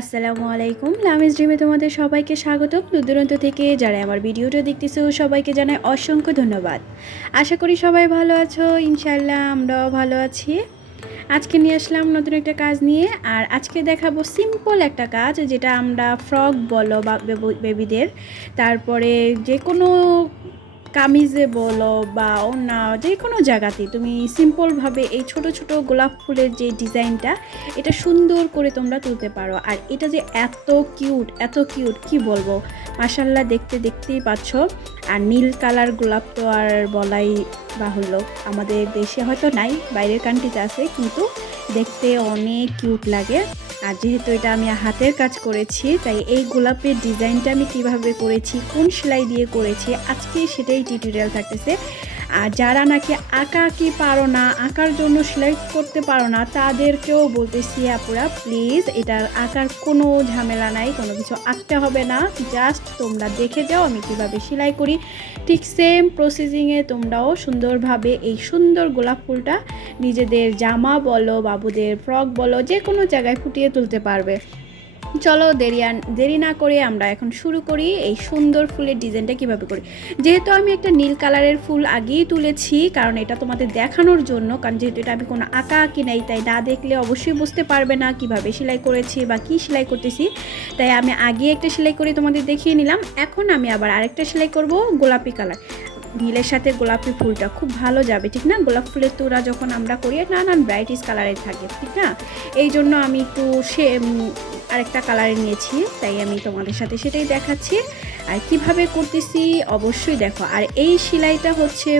আসসালামু আলাইকুম। লামিজ ড্রিমে তোমাদের সবাইকে স্বাগতম। দূর-দূরান্ত থেকে যারা আমার ভিডিওটা দেখতেছো সবাইকে জানাই অসংখ্য ধন্যবাদ। আশা করি সবাই ভালো আছো। ইনশাআল্লাহ আমরাও ভালো আছি। আজকে নিয়ে আসলাম নতুন একটা কাজ নিয়ে। আর আজকে দেখাবো সিম্পল একটা কাজ, যেটা আমরা ফ্রক বলো বা বেবিদের, তারপরে যে কোনো কামিজে বলো বা অন্য যে কোনো জায়গাতেই তুমি সিম্পলভাবে এই ছোট ছোট গোলাপ ফুলের যে ডিজাইনটা, এটা সুন্দর করে তোমরা তুলতে পারো। আর এটা যে এত কিউট কি বলবো, মাশাল্লাহ, দেখতেই পাচ্ছ। আর নীল কালার গোলাপ তো আর বলাই বাহুল্য, আমাদের দেশে হয়তো নাই, বাইরের কান্ট্রিতে আছে, কিন্তু দেখতে অনেক কিউট লাগে। আর যেহেতু এটা আমি হাতের কাজ করেছি, তাই এই গোলাপের ডিজাইনটা আমি কিভাবে করেছি, কোন সেলাই দিয়ে করেছি, আজকে সেটাই টিউটোরিয়াল থাকতেছে। আর যারা নাকি আঁকি পারো না, আঁকার জন্য সেলাই করতে পারো না, তাদেরকেও বলতেছি আপুরা, প্লিজ, এটার আঁকার কোনো ঝামেলা নাই, কোনো কিছু আঁকতে হবে না, জাস্ট তোমরা দেখে যাও আমি কিভাবে সেলাই করি। ঠিক সেম প্রসেসিংয়ে তোমরাও সুন্দরভাবে এই সুন্দর গোলাপ ফুলটা নিজেদের জামা বলো, বাবুদের ফ্রক বলো, যে কোনো জায়গায় ফুটিয়ে তুলতে পারবে। চলো দেরি না করে আমরা এখন শুরু করি এই সুন্দর ফুলের ডিজাইনটা কিভাবে করি। যেহেতু আমি একটা নীল কালারের ফুল আগেই তুলেছি, কারণ এটা তোমাদের দেখানোর জন্য, কারণ যেহেতু এটা আমি কোনো আঁকি নাই, তাই না দেখলে অবশ্যই বুঝতে পারবে না কিভাবে সেলাই করেছি বা কি সেলাই করতেছি। তাই আমি আগে একটা সেলাই করে তোমাদের দেখিয়ে নিলাম। এখন আমি আবার আরেকটা সেলাই করব গোলাপি কালার। নীলের সাথে গোলাপি ফুলটা খুব ভালো যাবে, ঠিক না? গোলাপ ফুলের তোড়া যখন আমরা করি নানান ব্রাইটিস কালারের থাকে, ঠিক না? এই জন্য আমি একটু আরেকটা কালারে নিয়েছি, তাই আমি তোমাদের সাথে সেটাই দেখাচ্ছি। আর কিভাবে করতেছি অবশ্যই দেখো। আর এই সেলাইটা হচ্ছে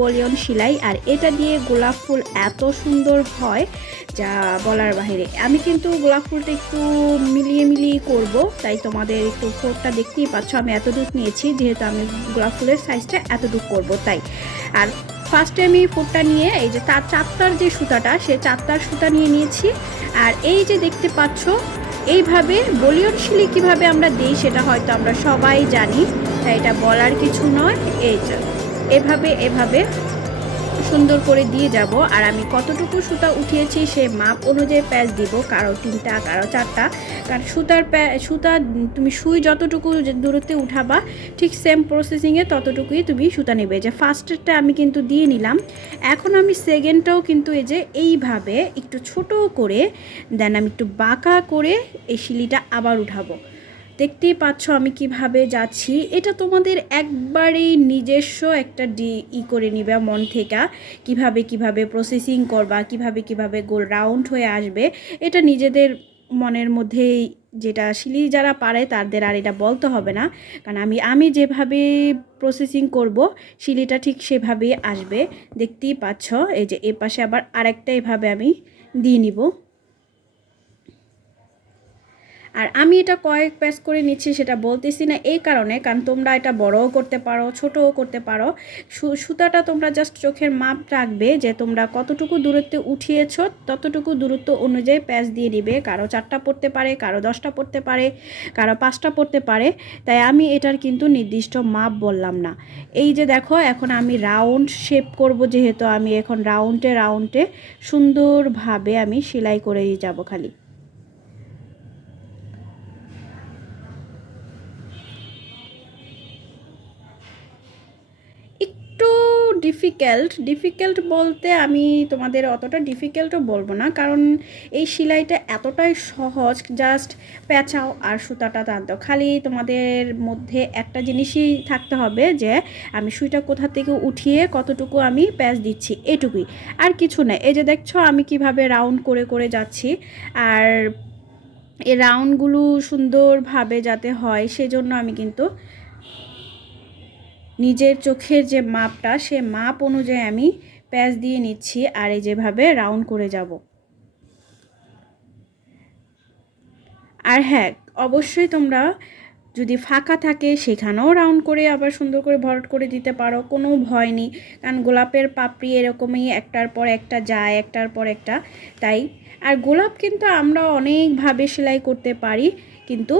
বলিয়ন সেলাই, আর এটা দিয়ে গোলাপ ফুল এত সুন্দর হয় যা বলার বাহিরে। আমি কিন্তু গোলাপ ফুলটা একটু মিলিয়ে করব, তাই তোমাদের একটু ফোরটা দেখতেই পাচ্ছ, আমি এতটুকু নিয়েছি, যেহেতু আমি গোলাপ ফুলের সাইজটা এতটুকু করব তাই। আর ফার্স্টে আমি ফোরটা নিয়ে এই যে তার চারটার যে সুতাটা, সে চারটার সুতা নিয়ে নিয়েছি। আর এই যে দেখতে পাচ্ছ, এইভাবে বলিয়ন সেলাই কীভাবে আমরা দিই সেটা হয়তো আমরা সবাই জানি, তাই এটা বলার কিছু নয়। এই যে এভাবে সুন্দর করে দিয়ে যাব। আর আমি কতটুকু সুতা উঠিয়েছি সে মাপ অনুযায়ী প্যাচ দিব, কারো 3টা কারো 4টা, কারণ সুতা তুমি সুই যতটুকু দূরত্বে উঠাবা, ঠিক সেম প্রসেসিংয়ে ততটুকুই তুমি সুতা নেবে। যে ফার্স্টেরটা আমি কিন্তু দিয়ে নিলাম, এখন আমি সেকেন্ডটাও কিন্তু এই যে এইভাবে একটু ছোট করে দেন আমি একটু বাঁকা করে এই শিলিটা আবার উঠাবো। দেখতেই পাচ্ছ আমি কিভাবে যাচ্ছি। এটা তোমাদের একবারেই নিজস্ব একটা করে নিবে মন থেকে, কিভাবে প্রসেসিং করবা, কিভাবে গোল রাউন্ড হয়ে আসবে, এটা নিজেদের মনের মধ্যেই, যেটা শিলি যারা পারে তাদের আর এটা বলতে হবে না, কারণ আমি যেভাবে প্রসেসিং করব শিলিটা ঠিক সেভাবেই আসবে। দেখতেই পাচ্ছ এই যে এপাশে আবার আরেকটা এভাবে আমি দিয়ে নিব। আর আমি এটা কয়েক প্যাচ করে নিচ্ছি সেটা বলতেছি না এই কারণে, কারণ তোমরা এটা বড়ও করতে পারো, ছোটও করতে পারো। সুতাটা তোমরা জাস্ট চোখের মাপ রাখবে, যে তোমরা কতটুকু দূরত্বে উঠিয়েছ ততটুকু দূরত্ব অনুযায়ী প্যাচ দিয়ে নিবে। কারো 4টা পড়তে পারে, কারো 10টা পড়তে পারে, কারো 5টা পড়তে পারে, তাই আমি এটার কিন্তু নির্দিষ্ট মাপ বললাম না। এই যে দেখো, এখন আমি রাউন্ড শেপ করব, যেহেতু আমি এখন রাউন্ডে সুন্দরভাবে আমি সেলাই করেই যাব খালি। ডিফিকাল্ট বলতে আমি তোমাদের অতটা ডিফিকাল্টও বলবো না, কারণ এই সেলাইটা এতটাই সহজ, জাস্ট পেঁচাও আর সুতাটা টানতো। খালি তোমাদের মধ্যে একটা জিনিসই থাকতে হবে, যে আমি সুইটা কোথা থেকে উঠিয়ে কতটুকু আমি প্যাচ দিচ্ছি, এটুকুই, আর কিছু না। এই যে দেখছো আমি কিভাবে রাউন্ড করে যাচ্ছি। আর এই রাউন্ডগুলো সুন্দরভাবে যাতে হয় সেজন্য আমি কিন্তু নিজের চোখের যে মাপটা, সে মাপ অনুযায়ী আমি প্যাচ দিয়ে নিচ্ছি। আর এই যেভাবে রাউন্ড করে যাব। আর হ্যাঁ, অবশ্যই তোমরা যদি ফাঁকা থাকে সেখানেও রাউন্ড করে আবার সুন্দর করে ভরাট করে দিতে পারো, কোনো ভয় নেই, কারণ গোলাপের পাপড়ি এরকমই একটার পর একটা যায়, একটার পর একটা, তাই। আর গোলাপ কিন্তু আমরা অনেকভাবে সেলাই করতে পারি, কিন্তু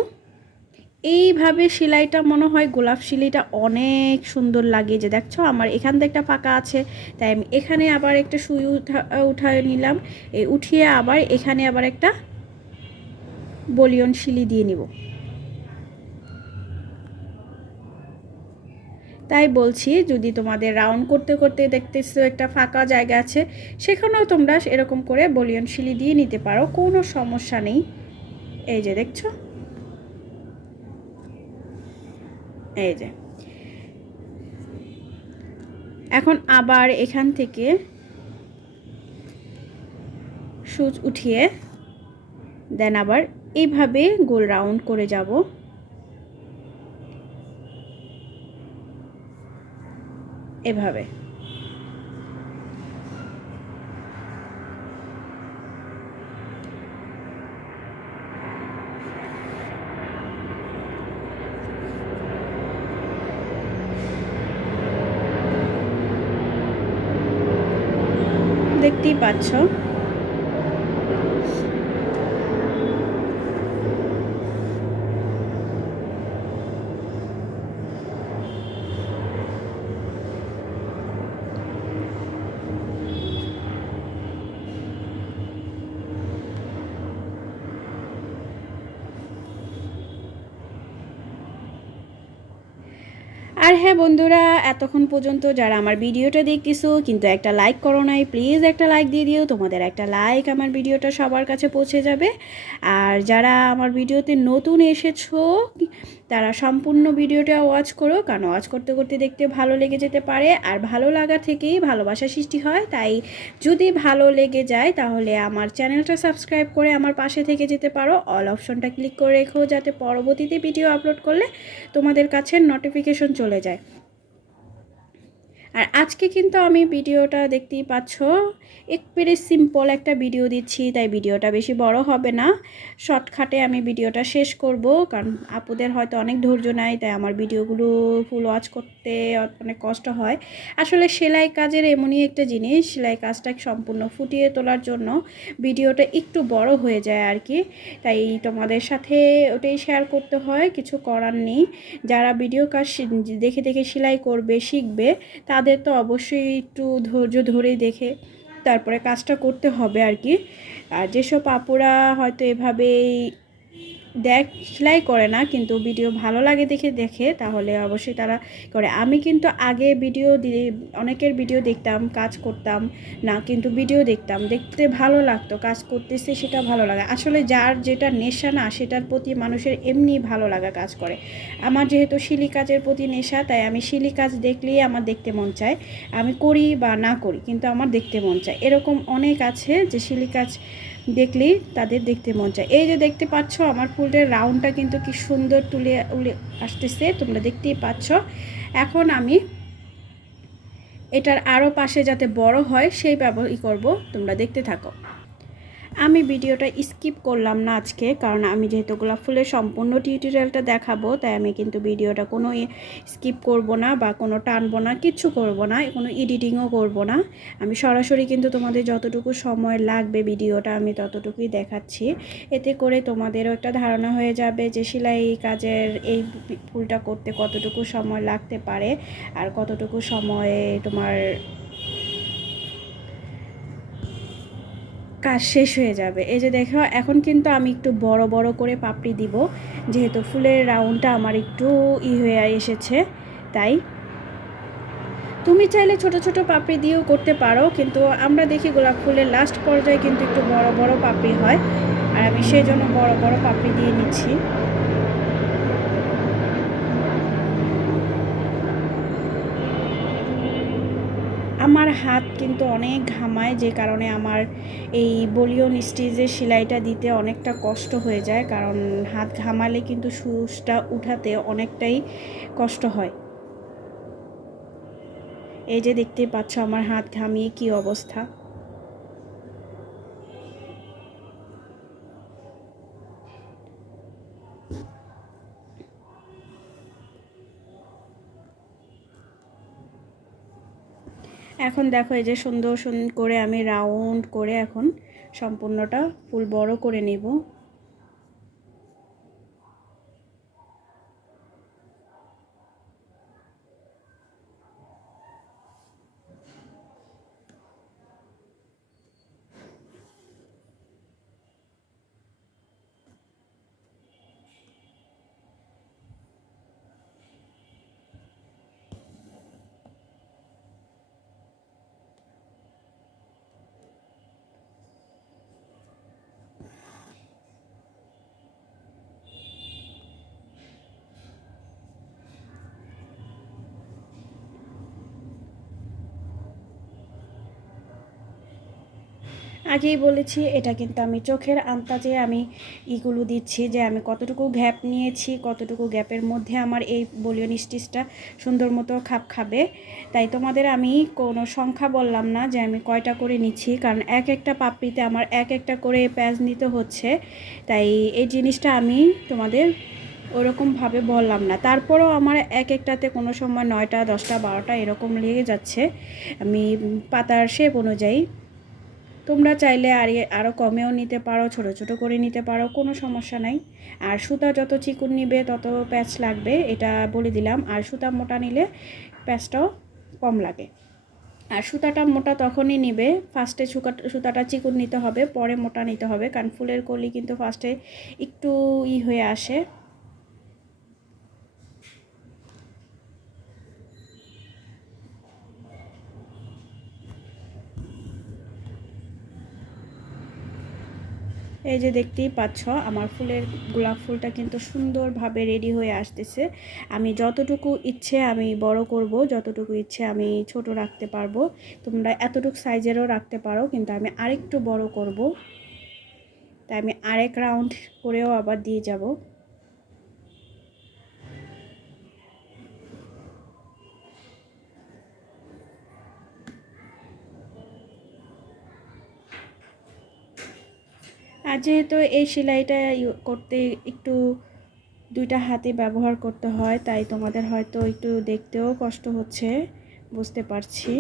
এইভাবে সেলাইটা মনে হয় গোলাপ সেলাইটা অনেক সুন্দর লাগে। যে দেখছো আমার এখান থেকে একটা ফাঁকা আছে, তাই আমি এখানে আবার একটা সুই উঠায় নিলাম, এই উঠিয়ে আবার এখানে আবার একটা বলিয়ন শিলি দিয়ে নিব। তাই বলছি, যদি তোমাদের রাউন্ড করতে করতে দেখতেছো একটা ফাঁকা জায়গা আছে, সেখানেও তোমরা এরকম করে বলিয়ন শিলি দিয়ে নিতে পারো, কোনো সমস্যা নেই। এই যে দেখছো, এই যে এখন আবার এখান থেকে সুচ উঠিয়ে দেন আবার এইভাবে গোল রাউন্ড করে যাব। এভাবে দেখতেই পাচ্ছ। আর হ্যাঁ বন্ধুরা, এতক্ষণ পর্যন্ত যারা আমার ভিডিওটা দেখতেছো কিন্তু একটা লাইক করো নাই, প্লিজ একটা লাইক দিয়ে দিও। তোমাদের একটা লাইক আমার ভিডিওটা সবার কাছে পৌঁছে যাবে। আর যারা আমার ভিডিওতে নতুন এসেছো তারা সম্পূর্ণ ভিডিওটা ওয়াচ করো, কারণ ওয়াচ করতে করতে দেখতে ভালো লেগে যেতে পারে। আর ভালো লাগা থেকেই ভালোবাসা সৃষ্টি হয়। তাই যদি ভালো লেগে যায় তাহলে আমার চ্যানেলটা সাবস্ক্রাইব করে আমার পাশে থেকে যেতে পারো। অল অপশনটা ক্লিক করে রেখো, যাতে পরবর্তীতে ভিডিও আপলোড করলে তোমাদের কাছে নোটিফিকেশন চলে যায়। আর আজকে কিন্তু আমি ভিডিওটা দেখতেই পাচ্ছ, একবারে সিম্পল একটা ভিডিও দিচ্ছি, তাই ভিডিওটা বেশি বড় হবে না। শর্টকাটে আমি ভিডিওটা শেষ করব, কারণ আপুদের হয়তো অনেক ধৈর্য নাই, তাই আমার ভিডিওগুলো ফুল ওয়াচ করতে অনেক কষ্ট হয়। আসলে সেলাই কাজের এমনই একটা জিনিস, সেলাই কাজটা সম্পূর্ণ ফুটিয়ে তোলার জন্য ভিডিওটা একটু বড় হয়ে যায় আর কি। তাই তোমাদের সাথে ওটাই শেয়ার করতে হয়, কিছু করার নেই। যারা ভিডিও কাজ দেখে দেখে সেলাই করবে, শিখবে, তাদের তো অবশ্যই একটু ধৈর্য ধরে দেখে তারপরে কাজটা করতে হবে আর কি। আর যেসব আপুরা হয়তো এভাবেই সেলাই করে না কিন্তু ভিডিও ভালো লাগে দেখে তাহলে অবশ্যই তারা করে। আমি কিন্তু আগে ভিডিও অনেকের ভিডিও দেখতাম, কাজ করতাম না, কিন্তু ভিডিও দেখতাম, দেখতে ভালো লাগতো, কাজ করতেছে সেটা ভালো লাগে। আসলে যার যেটা নেশা না, সেটার প্রতি মানুষের এমনি ভালো লাগা কাজ করে। আমার যেহেতু শিলি কাজের প্রতি নেশা, তাই আমি শিলি কাজ দেখলেই আমার দেখতে মন চায়। আমি করি বা না করি কিন্তু আমার দেখতে মন চায়। এরকম অনেক আছে যে শিলি কাজ দেখলেই তাদের দেখতে মন চায়। এই যে দেখতে পাচ্ছ আমার ফুলের রাউন্ডটা কিন্তু কি সুন্দর তুলে আসতেছে, তোমরা দেখতেই পাচ্ছ। এখন আমি এটার আরও পাশে যাতে বড় হয় সেই ব্যবহারই করব, তোমরা দেখতে থাকো। আমি ভিডিওটা স্কিপ করলাম না আজকে, কারণ আমি যেহেতু গোলাপ ফুলের সম্পূর্ণ টিউটোরিয়ালটা দেখাবো, তাই আমি কিন্তু ভিডিওটা কোনো স্কিপ করব না বা কোনো টানবো না, কিচ্ছু করব না, কোনো এডিটিংও করব না। আমি সরাসরি কিন্তু তোমাদের যতটুকু সময় লাগবে ভিডিওটা আমি ততটুকুই দেখাচ্ছি। এতে করে তোমাদেরও একটা ধারণা হয়ে যাবে যে সেলাই কাজের এই ফুলটা করতে কতটুকু সময় লাগতে পারে আর কতটুকু সময়ে তোমার কাজ শেষ হয়ে যাবে। এই যে দেখো, এখন কিন্তু আমি একটু বড় বড় করে পাপড়ি দিব, যেহেতু ফুলের রাউন্ডটা আমার একটু হয়ে এসেছে। তাই তুমি চাইলে ছোট ছোট পাপড়ি দিয়েও করতে পারো, কিন্তু আমরা দেখি গোলাপ ফুলের লাস্ট পর্যায়ে কিন্তু একটু বড় বড় পাপড়ি হয়, আর আমি সেই জন্য বড় বড় পাপড়ি দিয়ে নিচ্ছি। আমার হাত কিন্তু অনেক ঘামায়, যে কারণে আমার এই বলিয়ন স্টিচের সেলাইটা দিতে অনেকটা কষ্ট হয়ে যায়, কারণ হাত ঘামালে কিন্তু সুচটা উঠাতে অনেকটাই কষ্ট হয়। এই যে দেখতেই পাচ্ছ আমার হাত ঘামিয়ে কি অবস্থা। এখন দেখো, এই যে সুন্দর সুন্দর করে আমি রাউন্ড করে এখন সম্পূর্ণটা ফুল বড় করে নেব। আগেই বলেছি এটা কিন্তু আমি চোখের আন্দাজে আমি ইগুলো দিচ্ছি যে আমি কতটুকু গ্যাপ নিয়েছি, কতটুকু গ্যাপের মধ্যে আমার এই বলিয়ন স্টিচটা সুন্দর মতো খাপ খাবে। তাই তোমাদের আমি কোনো সংখ্যা বললাম না যে আমি কয়টা করে নিচ্ছি, কারণ এক একটা পাপড়িতে আমার এক একটা করে প্যাচ নিতে হচ্ছে। তাই এই জিনিসটা আমি তোমাদের ওরকমভাবে বললাম না। তারপরেও আমার এক একটাতে কোনো সময় 9টা 10টা 12টা এরকম লেগে যাচ্ছে আমি পাতার শেপ অনুযায়ী। তোমরা চাইলে আরও কমেও নিতে পারো, ছোট ছোট করে নিতে পারো, কোনো সমস্যা নাই। আর সুতা যত চিকন নিবে তত প্যাচ লাগবে, এটা বলে দিলাম। আর সুতা মোটা নিলে প্যাচটাও কম লাগে। আর সুতাটা মোটা তখনই নিবে, ফার্স্টে সুতাটা চিকন নিতে হবে, পরে মোটা নিতে হবে, কারণ ফুলের কলি কিন্তু ফার্স্টে একটু হয়ে আসে। এই যে দেখতেই পাচ্ছ আমার গোলাপ ফুলটা কিন্তু সুন্দরভাবে রেডি হয়ে আসতেছে। আমি যতটুকু ইচ্ছে আমি বড় করব, যতটুকু ইচ্ছে আমি ছোট রাখতে পারবো। তোমরা এতটুকু সাইজেরও রাখতে পারো, কিন্তু আমি আরেকটু বড় করব। তাই আমি আরেক রাউন্ড করেও আবার দিয়ে যাব। আর যেহেতু এই সেলাইটা করতে একটু দুইটা হাতে ব্যবহার করতে হয়, তাই তোমাদের হয়তো একটু দেখতেও কষ্ট হচ্ছে, বুঝতে পারছি।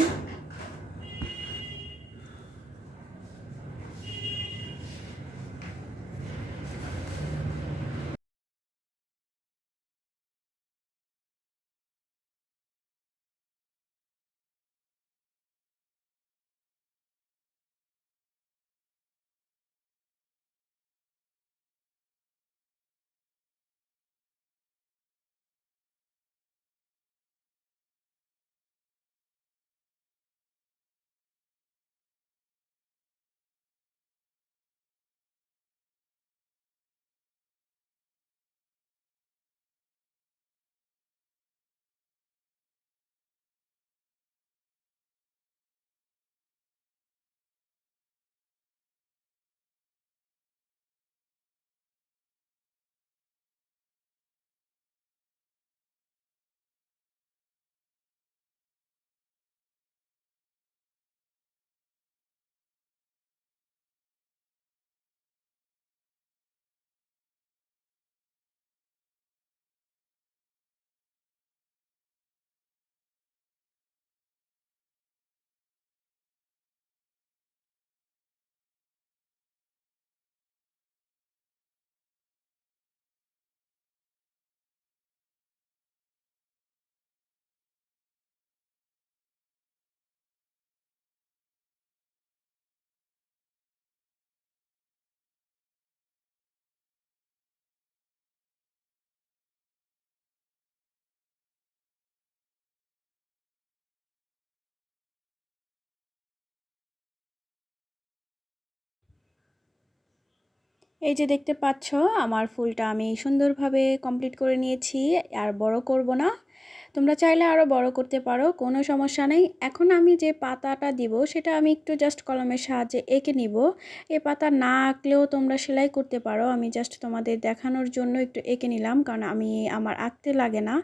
এই যে দেখতে পাচ্ছ আমার ফুলটা আমি সুন্দরভাবে কমপ্লিট করে নিয়েছি, আর বড় করব না। তোমরা চাইলে আরও বড় করতে পারো, কোনো সমস্যা নেই। এখন আমি যে পাতাটা দিব সেটা আমি একটু জাস্ট কলমের সাহায্যে এঁকে নিব। এই পাতা না আঁকলেও তোমরা সেলাই করতে পারো, আমি জাস্ট তোমাদের দেখানোর জন্য একটু এঁকে নিলাম, কারণ আমার আঁকতে লাগে না,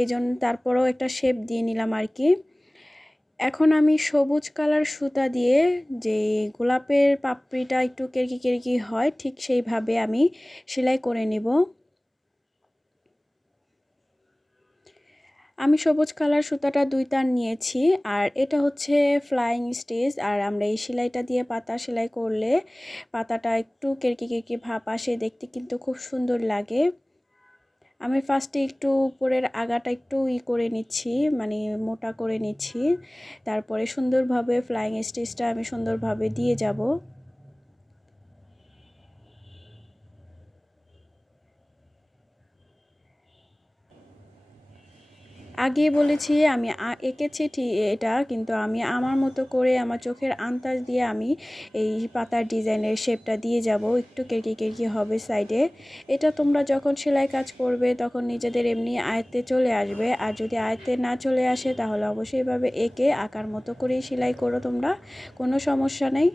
এই জন্য তারপরেও একটা শেপ দিয়ে নিলাম আর কি। এখন আমি সবুজ কালার সুতা দিয়ে যে গোলাপের পাপড়িটা একটু কেরকি কেরকি হয় ঠিক সেইভাবে আমি সেলাই করে নেব। আমি সবুজ কালার সুতাটা 2 তার নিয়েছি, আর এটা হচ্ছে ফ্লাইং স্টিচ। আর আমরা এই সেলাইটা দিয়ে পাতা সেলাই করলে পাতাটা একটু কেরকি কেরকি ভাব আসে, দেখতে কিন্তু খুব সুন্দর লাগে। আমি ফার্স্টে একটু উপরের আগাটা একটু করে নিচ্ছি, মানে মোটা করে নিচ্ছি, তারপরে সুন্দরভাবে ফ্লাইং স্টিচটা আমি সুন্দরভাবে দিয়ে যাব। আগে বলেছি আমি এঁকেছি ঠিক এটা, কিন্তু আমি আমার মতো করে আমার চোখের আন্দাজ দিয়ে আমি এই পাতার ডিজাইনের শেপটা দিয়ে যাব, একটু কেরকি কেরকি হবে সাইডে। এটা তোমরা যখন সেলাই কাজ করবে তখন নিজেদের এমনি আয়ত্তে চলে আসবে, আর যদি আয়ত্তে না চলে আসে তাহলে অবশ্যই এভাবে এঁকে আঁকার মতো করেই সেলাই করো তোমরা, কোনো সমস্যা নেই।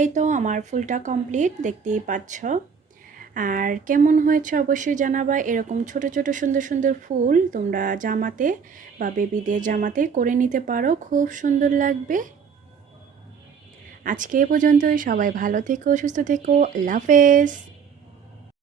এই তো আমার ফুলটা কমপ্লিট, দেখতেই পাচ্ছ। আর কেমন হয়েছে অবশ্যই জানাবা। এরকম ছোট ছোট সুন্দর সুন্দর ফুল তোমরা জামাতে বা বেবিদের জামাতে করে নিতে পারো, খুব সুন্দর লাগবে। আজকে এ পর্যন্তই, সবাই ভালো থেকো, সুস্থ থেকো, আল্লাহ হাফেজ।